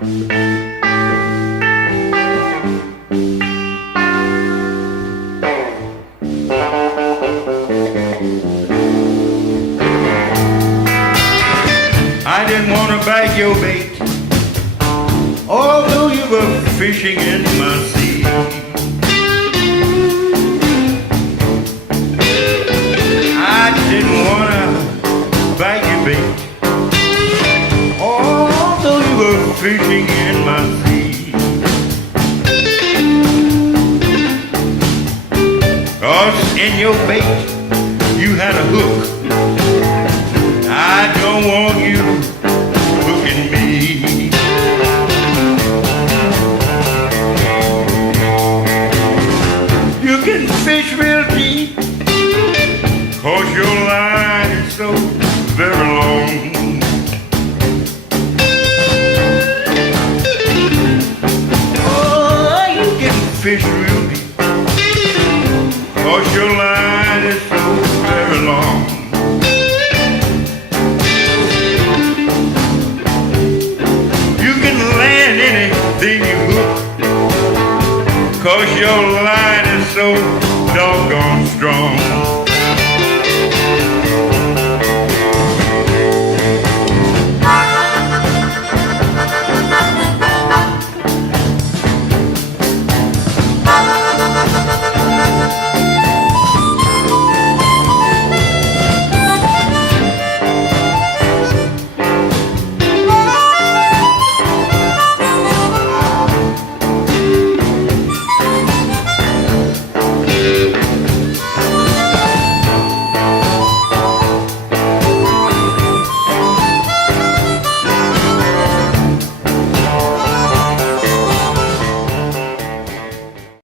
I didn't want to bite your bait, although you were fishing in my sea. I didn't want to bite your bait, although you were fishing in my sea. 'Cause in your bait you had a hook. I don't want you hooking me. You can fish real deep, 'cause your line is so very long. Oh, you can fish real deep, 'cause your line is so very long. Then you hook, 'cause your line is so doggone strong.